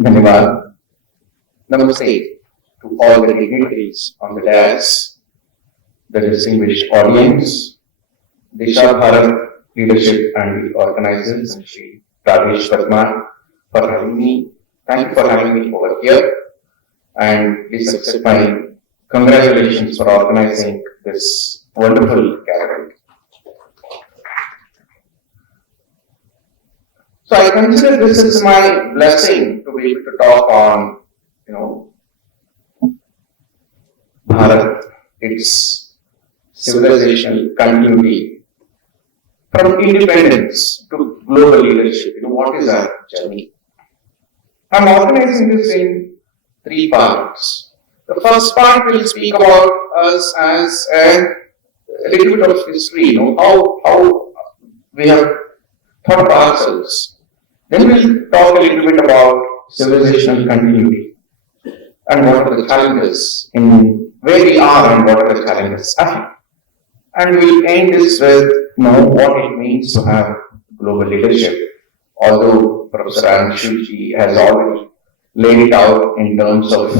Dhanyavad. Namaste to all the dignitaries on the dais, the distinguished audience, Disha Bharat leadership and the organizers, and Shri Rajesh Verma for having me. Thank you for having me over here. And please accept my congratulations for organizing this wonderful gathering. So I consider this as my blessing to be able to talk on, Bharat, its civilizational continuity from independence to global leadership. What is our journey? I'm organizing this in three parts. The first part will speak about us as a little bit of history, how we have thought of ourselves. Then we'll talk a little bit about civilizational continuity and what are the challenges in where we are and what are the challenges ahead. And we'll end this with what it means to have global leadership. Although Professor Anshuji has already laid it out in terms of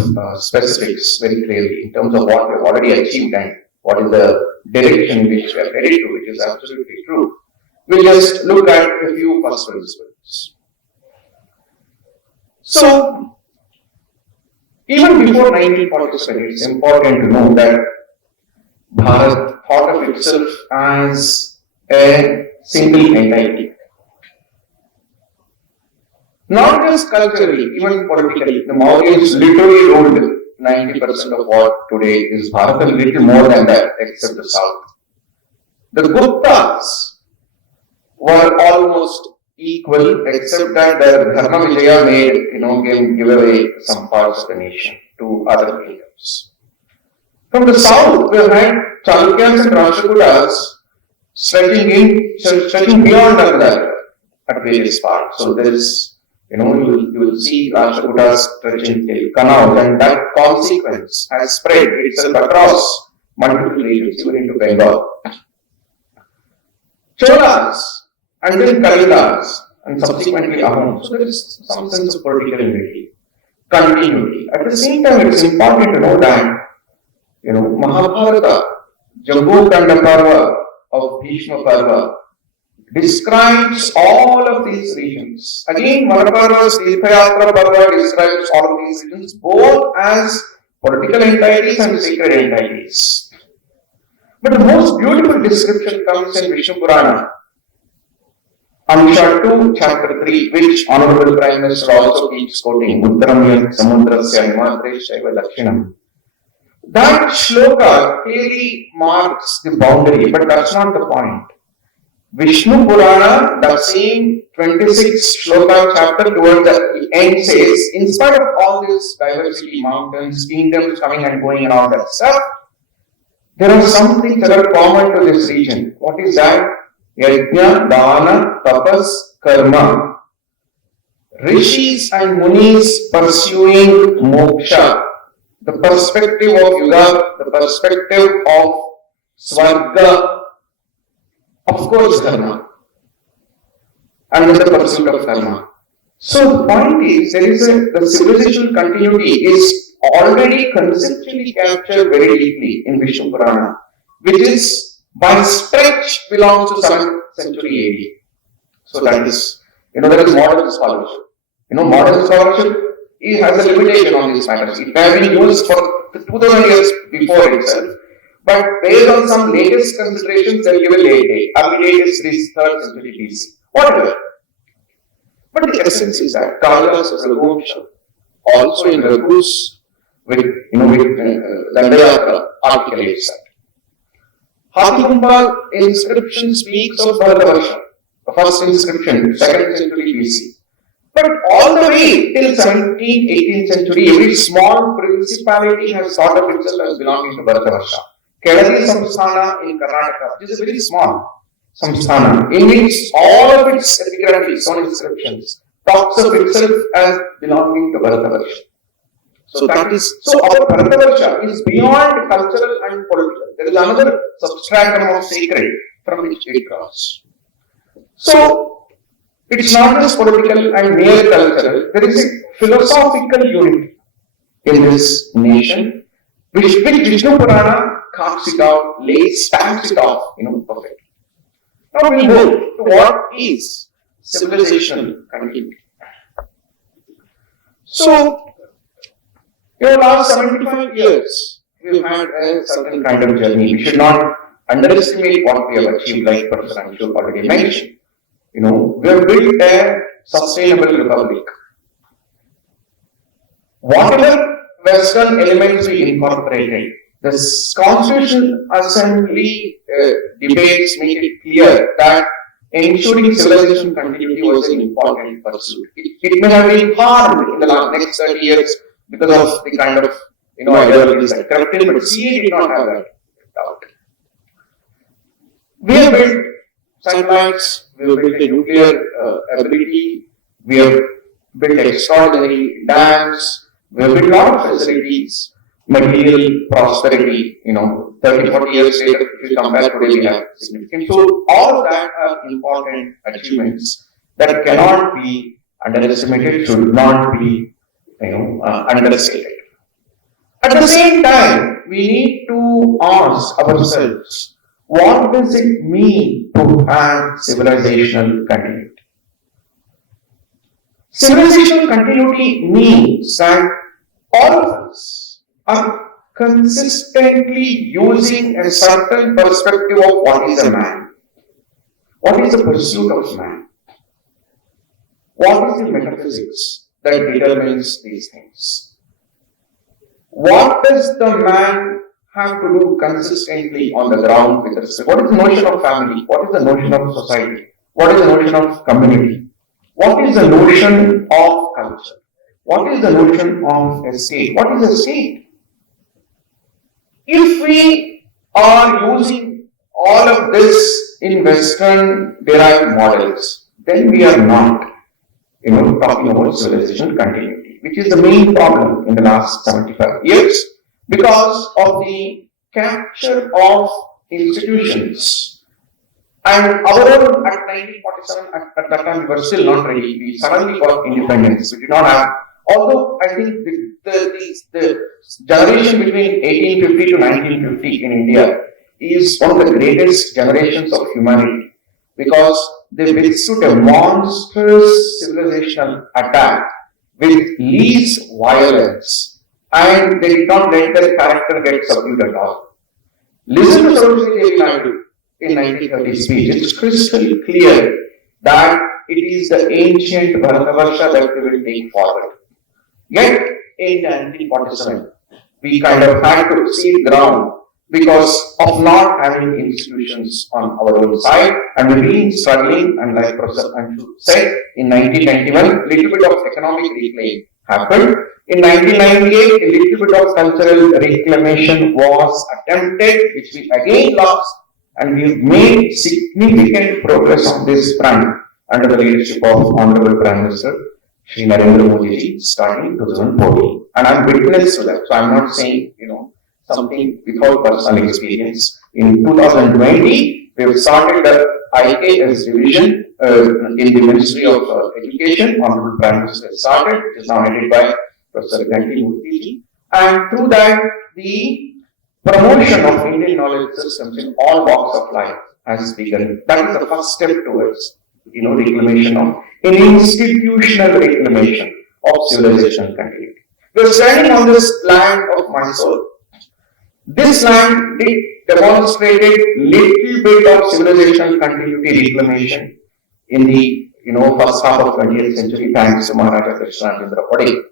specifics very clearly, in terms of what we have already achieved and what is the direction in which we are headed to, which is absolutely true. We'll just look at a few first principles. So, even before 1947, it's important to know that Bharat thought of itself as a single entity. Not just culturally, even politically. The Mauryans literally ruled 90% of what today is Bharat, a little more than that, except the south. The Guptas were almost equal, except that their Dharma Vijaya made, give away some parts of the nation to other kingdoms. From the south, we had Chalukyas and Rashtrakutas stretching beyond that at various parts. So there is, you will see Rashtrakutas stretching till Kannada, and that consequence has spread itself across multiple regions, even into Bengal. Cholas, and then Kalidas, and subsequently Ahom. So there is some sense of political unity, continuity. At the same time, it is important to know that, Mahabharata, Jambu Kanda Parva of Bhishma Parva, describes all of these regions. Again, Mahabharata's Tirthayatra Parva describes all of these regions both as political entities and sacred entities. But the most beautiful description comes in Vishnu Purana, Amsha 2, chapter 3, which Honorable Prime Minister also keeps quoting, Uttaram Samudrasya Himadreshaiva Dakshinam. That shloka clearly marks the boundary, but that's not the point. Vishnu Purana, the same 26 shloka chapter towards the end says, in spite of all this diversity, mountains, kingdoms coming and going and all that stuff, there are some things that are common to this region. What is that? Yajna, Dana, Tapas, Karma. Rishis and Munis pursuing moksha. The perspective of Yuga, the perspective of Swarga, of course Dharma, and then the pursuit of Karma. So the point is, the civilizational continuity is already conceptually captured very deeply in Vishnu Purana, which is by stretch belongs to 7th century AD. So that is, there is modern scholarship. Modern scholarship has a limitation on these matters. It has been used for 2000 years before itself, but based on some latest considerations, they will give a late date. Early date is 3rd century BC. Whatever. But the essence is that Kalidas is a also in Raghu's with Dandayatra articulates that. Hathigumbha inscription speaks of Bharatavarsha, the first inscription, 2nd century BC. But all the way till 17th, 18th century, every small principality has thought of itself as belonging to Bharatavarsha. Keladi Samsthana in Karnataka, which is very small Samsthana, in which all of its epigraphies on inscriptions talks of itself as belonging to Bharatavarsha. So our Bharatavarsha is beyond cultural and political. There is another substratum of sacred from which it draws. So It's not just political and mere cultural. There is a philosophical unity in this nation, which Vishnu Purana carves it out, stamps it off, perfect. Now we move to what is civilizational continuity. So, last 75 years, we've had a certain kind of journey. We should not underestimate what we have achieved, like Professor Anshul already mentioned. We have built a sustainable republic. Whatever Western elements we incorporated, the Constitutional Assembly debates make it clear that ensuring civilization continuity was an important pursuit. It may have been harmed in the next 30 years because of the kind of ideologies that corrupted, but CA did not have that doubt. We have built satellites, we have built a nuclear ability, we have built extraordinary dams, we have built a lot of facilities, material prosperity, 30, 40 years later, if you compare today, we have significant. So, all of that are important achievements that cannot be underestimated, should not be, understated. At the same time, we need to ask ourselves, what does it mean to have civilizational continuity? Civilizational continuity means that all of us are consistently using a certain perspective of what is a man, what is the pursuit of man, what is the metaphysics that determines these things. What does the man have to do consistently on the ground with respect? What is the notion of family? What is the notion of society? What is the notion of community? What is the notion of culture? What is the notion of a state? What is a state? If we are using all of this in Western derived models, then we are not, talking about civilizational continuity, which is the main problem in the last 75 years because of the capture of institutions. And our own at 1947, at that time, we were still not ready. We suddenly got independence. We did not have, although I think the generation between 1850 to 1950 in India is one of the greatest generations of humanity because they withstood a monstrous civilizational attack with least violence and they did not let their character get subdued at all. Listen to Sarojini Naidu in 1930 speech. It's crystal clear that it is the ancient Bharatavarsha that we will take forward. Yet, in 1947, we kind of had to cede ground because of not having institutions on our own side, and we've been struggling, and like Professor Anshu said, in 1991, a little bit of economic reclaim happened. In 1998, a little bit of cultural reclamation was attempted, which we again lost, and we've made significant progress on this front under the leadership of Honorable Prime Minister Shri Narendra Modi ji starting 2014. And I'm witness to that. So I'm not saying, something without personal experience. In 2020, we've started the IKS division in the Ministry of Education. Honorable Prime Minister started. It is now headed by Professor Ganti Murthy ji. And through that, the promotion of Indian knowledge systems in all walks of life has begun. That is the first step towards, reclamation of an institutional reclamation of civilization continuity. We are standing on this land of Mysore. This land demonstrated little bit of civilizational continuity reclamation in the first half of 20th century, thanks to Maharaja Krishnachandra Padel.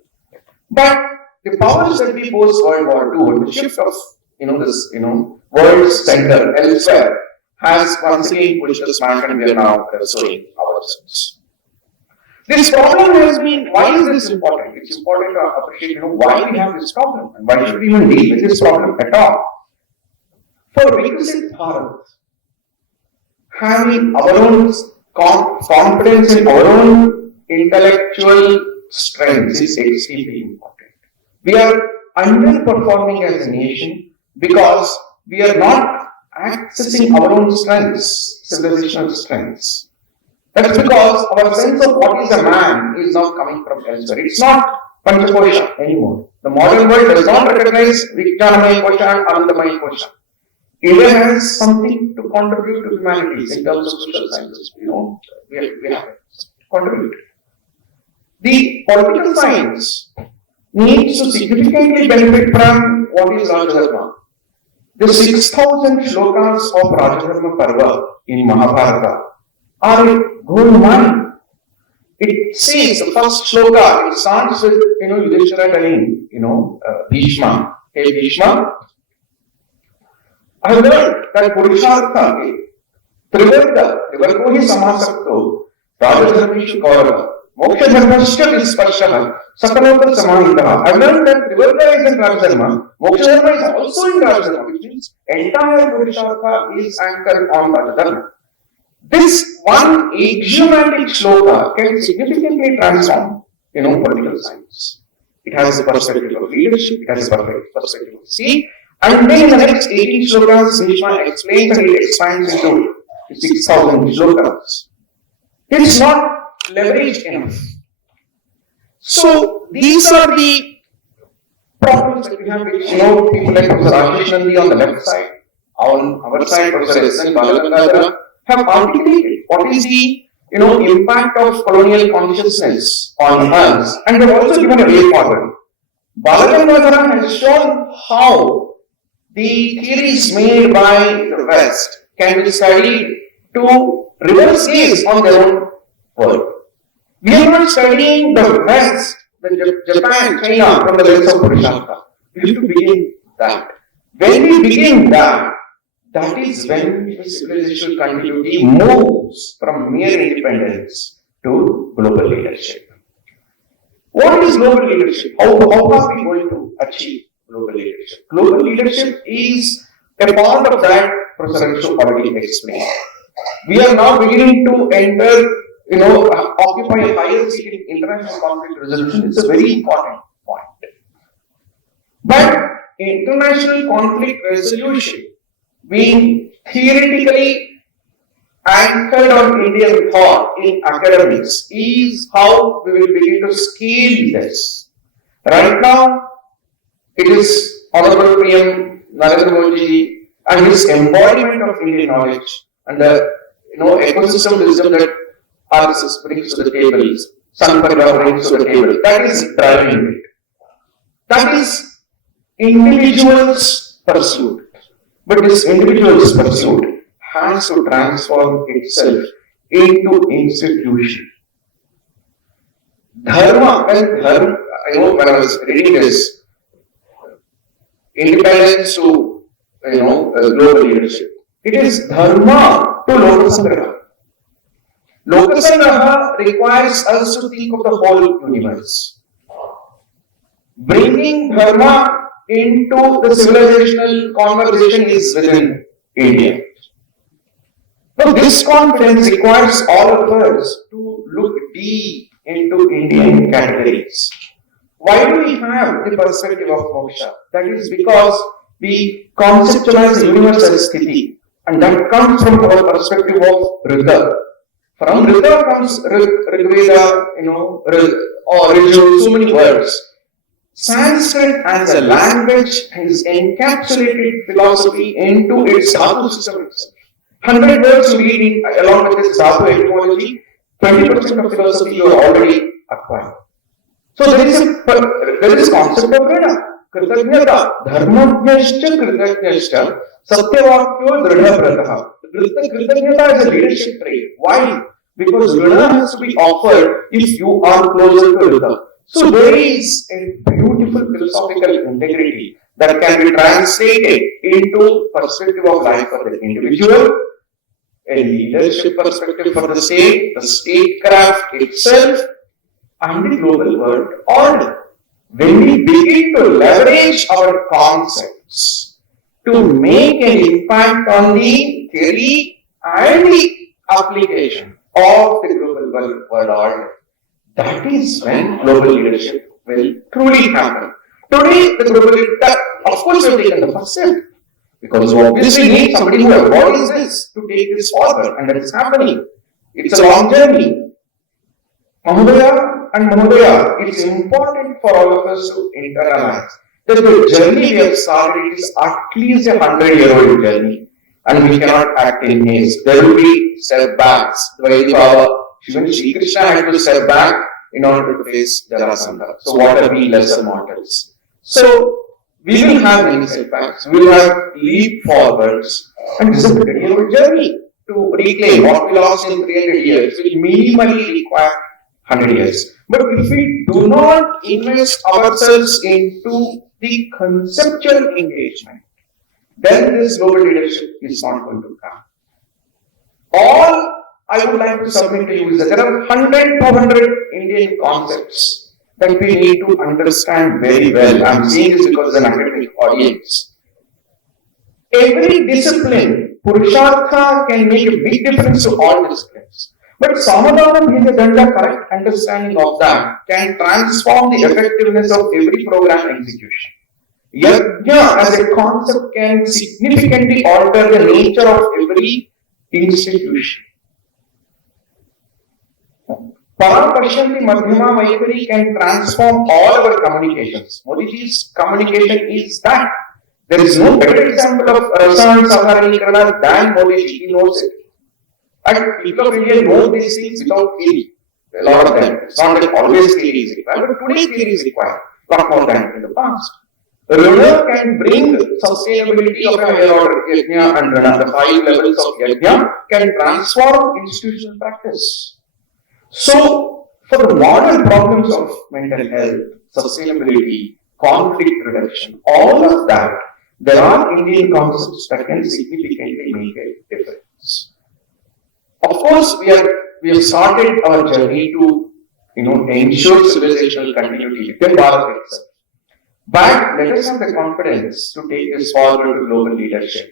But the powers that we post World War II, the shift of this world center elsewhere has once again pushed us back, and we are now restoring ourselves. This problem has been, why is this important? It's important to appreciate, why we have this problem and why should we even deal with this problem at all. For Vikasit Bharat, having our own confidence in our own intellectual strengths is extremely important. We are underperforming as a nation because we are not accessing our own strengths, civilizational strengths. That's because our sense of what is a man is now coming from elsewhere. It's not Panchakosha anymore. The modern world does not recognize Vijnanamaya Kosha and Anandamaya Kosha. India has something to contribute to humanities in terms of social sciences. We have to contribute. The political science needs to significantly benefit from what is Rajadharma. The 6,000 shlokas of Rajadharma Parva in Mahabharata are a gold mine. It says the first shloka, it starts with Yudhishthira telling, Bhishma, hey Bhishma, I have learned that Purushartha, Trivarga ko hi samasakto, Rajadharmishu Kaurava, Moksha Dharmasya Vispashah, Sakaloka Samanitaha. I have learned that Trivarga is in Rajadharma, Moksha Dharma is also in Rajadharma, which means entire Purushartha is anchored on Rajadharma. This one axiomatic shloka can significantly transform, political science. It has the perspective of leadership, it has the perspective of state, and then in the next 18 shlokas, Bhishma explains and it expands into 6,000 shlokas. It is not leveraged enough. So these are the problems that we have, which people like Professor Rajesh Nandi on the left side, on our side, Professor S.N. Balagangadhara, have articulated what is the impact of colonial consciousness on us, and they have also given a way forward. Balagangadhara has shown how the theories made by the West can be studied to reverse gaze on their own world. We are not studying the West, Japan, China from the lens of Purushartha. We have to begin that. When we begin that is when the civilizational continuity moves from mere independence to global leadership. What is global leadership? How are we going to achieve global leadership? Global leadership is a part of that Professor Rishu already explained. We are now beginning to enter, occupy a higher seat in international conflict resolution. It's a very important point. But international conflict resolution, being theoretically anchored on Indian thought in academics, is how we will begin to scale this. Right now, it is Honorable PM Narendra Modi and his embodiment of Indian knowledge and the ecosystem wisdom that RSS brings to the table, Sankarya brings to the table. That is driving it. That is individual's pursuit. But this individual's pursuit has to transform itself into institution. Dharma, when I was reading this, independence to global leadership, it is dharma to Lokasangraha. Lokasangraha requires us to think of the whole universe. Bringing dharma into the civilizational conversation is within India. Now, this confidence requires all of us to look deep into Indian categories. Why do we have the perspective of moksha? That is because we conceptualize the universe as sthiti, and that comes from our perspective of Rita. From Rita comes Rigveda, or Riju, so many words. Sanskrit as a language has encapsulated philosophy into its dhatu system itself. 100 words you read along with this dhatu etymology, 20% of philosophy you are already acquired. So there is concept of Rida, Kritagnyata, Dharmajnashcha Kritagnyashcha, Satyavakyo Dridhabrataha. Kritagnyata is a leadership trait. Why? Because Rida has to be offered if you are closer to Rida. So there is a beautiful philosophical integrity that can be translated into perspective of life for the individual, a leadership perspective for the statecraft itself, and the global world order. When we begin to leverage our concepts to make an impact on the theory and the application of the global world order, that is when global leadership will truly happen. Today, the global leadership, of course, we have taken the first step, because we obviously need somebody who embodies this to take this forward, and that is happening. It's a long journey. Mahodaya and Mahodaya, it's important for all of us to internalize that the journey we have started is at least a 100-year-old journey, and we cannot act in haste. There will be setbacks. Even Sri Krishna had to step back in order to face Jarasandha. So what are we lesser mortals? So we will have many setbacks, we will have leap forwards, and this is a 100-year-old journey to reclaim what we lost in 300 years. Will minimally require 100 years. But if we do not invest ourselves into the conceptual engagement, then this global leadership is not going to come. All I would like to submit to you is that there are 100, 200 Indian concepts that we need to understand very well. I am saying this because it's an academic audience. Every discipline, Purushartha, can make a big difference to all disciplines. But Samadhana Bhedadanda, correct understanding of that, can transform the effectiveness of every program execution. Yajna as a concept can significantly alter the nature of every institution. Parapashanti Madhyama Vaikari can transform all our communications. Modiji's communication is that. There is no better example of Rasa and Sadharanikarana than Modiji. He knows it. And people of India know these things without theory. A lot of them. It's not that always theory is required, but today theory is required. A lot more than in the past. Rana can bring sustainability of a higher order yajna, and Rana, the 5 levels of yajna, can transform institutional practice. So, for the modern problems of mental health, sustainability, conflict reduction, all of that, there are Indian concepts that can significantly make a difference. Of course, we have started our journey to ensure civilizational continuity within Bharat itself. But let us have the confidence to take this forward to global leadership.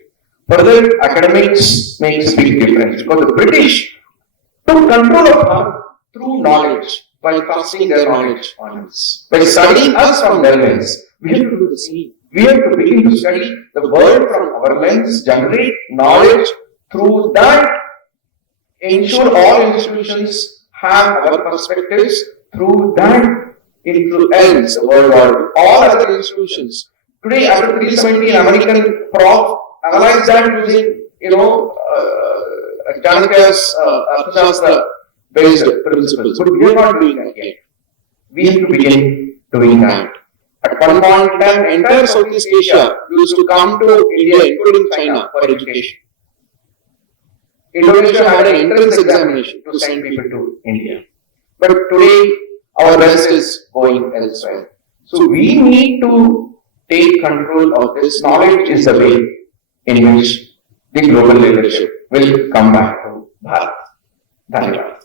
Further, academics makes a big difference because the British took control of Bharat through knowledge, by casting their knowledge on us. By studying us from their lens, we have to do the same. We have to begin to study the world from our lens, generate knowledge through that, ensure all institutions have our perspectives, through that influence the world order. All other institutions. Today, after 370, American prof analyze that using, Jaishankar's Arthashastra based principles. But we are not doing that yet. We have to begin doing that. At one point in time, entire Southeast Asia used to come to India, including China, for education. Indonesia had an entrance examination to send people to India. But today, our rest is going elsewhere. So we need to take control of this. Knowledge is the way in which the global leadership will come back to Bharat. Dhanyavad.